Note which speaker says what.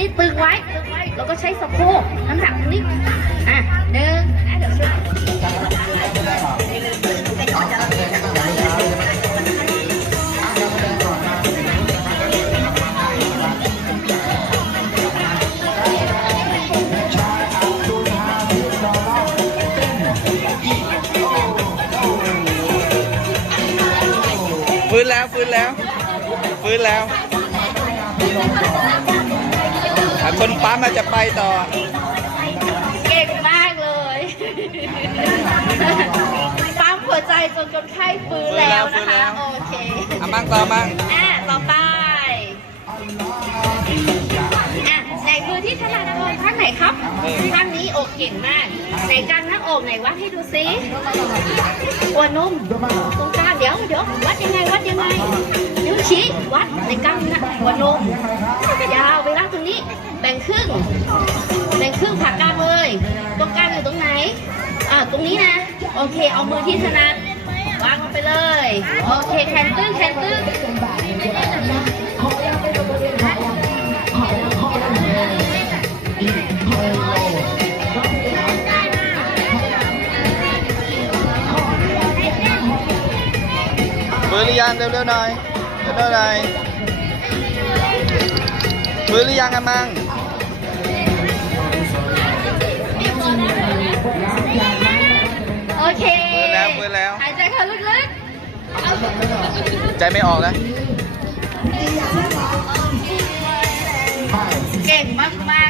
Speaker 1: นี้ตึงไว้ตึงไว้ แล้วก็ใช้สะโพกน้ำหนักตรงนี้อะหนึ่งเดี๋ยวช่วย
Speaker 2: ฟื้นแล้วฟื้นแล้วฟื้นแล้ว คนปั๊มอาจจะไปต่อ
Speaker 1: เก่งมากเลย ปั๊มหัวใจจนคนไข้ฟื้นแล้วนะคะโอเค
Speaker 2: อะมั่งต่อมั่ง
Speaker 1: อะต่อไป อะไหนมือที่ถนัดโอนข้างไหนครับ ข้างนี้อกเก่งมาก ไหนกลางหน้าอกไหนวัดให้ดูซิหัวนมตรงกลางเดี๋ยวเดี๋ยววัดยังไงวัดยังไงนิ้วชี้วัดในกลางหน้าหัวนมยาวไปลากตรง นี้แบ่งครึ่งแบ่งครึ่งผ่ากลางเลยตรงกลางอยู่ตรงไหนอ่าตรงนี้นะ โอเค เอามือที่ถนัดวางลงไปเลย โอเคแขนตึ้งแขนตึ้ง
Speaker 2: ฟื้นหรือยังเร็วๆหน่อยเร็วๆหน่อย ฟื้นหรือยังอะมั่ง
Speaker 1: โอเค
Speaker 2: ฟื้นแล้วฟื้นแล้ว
Speaker 1: หายใจเข้าลึกๆเอา
Speaker 2: ใจไม่ออกแล้ว
Speaker 1: เก่งมากๆ